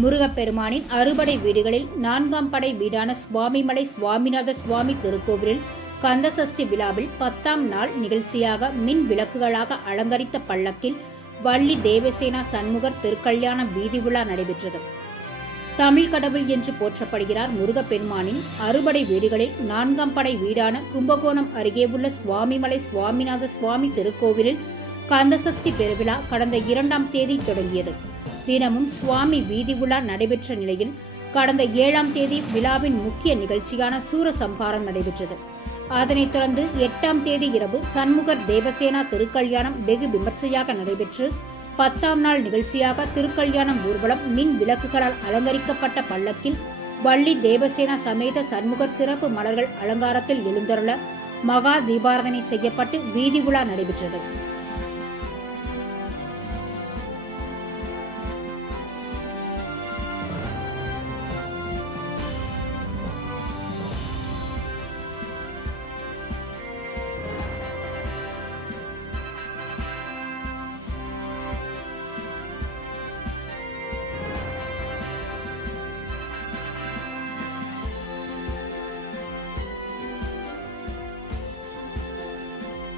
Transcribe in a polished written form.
முருகப்பெருமானின் அறுபடை வீடுகளில் 4ஆம் படை வீடான சுவாமிமலை சுவாமிநாத சுவாமி திருக்கோவிலில் கந்தசஷ்டி விழாவில் 10ஆம் நாள் நிகழ்ச்சியாக மின் விளக்குகளாக அலங்கரித்த பல்லக்கில் வள்ளி தேவசேனா சண்முகர் திருக்கல்யாண வீதி விழா நடைபெற்றது. தமிழ் கடவுள் என்று போற்றப்படுகிறார் முருகப்பெருமானின் அறுபடை வீடுகளில் 4ஆம் படை வீடான கும்பகோணம் அருகே உள்ள சுவாமிமலை சுவாமிநாத சுவாமி திருக்கோவிலில் கந்தசஷ்டி பெருவிழா கடந்த 2ஆம் தேதி தொடங்கியது. தினமும் சுவாமி வீதி விழா நடைபெற்ற நிலையில் கடந்த 7ஆம் தேதி விழாவின் முக்கிய நிகழ்ச்சியான சூரசம்ஹாரம் நடைபெற்றது. அதனைத் தொடர்ந்து 8ஆம் தேதி இரவு சண்முகர் தேவசேனா திருக்கல்யாணம் வெகு விமர்சையாக நடைபெற்று 10ஆம் நாள் நிகழ்ச்சியாக திருக்கல்யாணம் ஊர்வலம் மின் விளக்குகளால் அலங்கரிக்கப்பட்ட பல்லக்கில் வள்ளி தேவசேனா சமேத சண்முகர் சிறப்பு மலர்கள் அலங்காரத்தில் எழுந்தருள மகா தீபாராதனை செய்யப்பட்டு வீதி விழா நடைபெற்றது.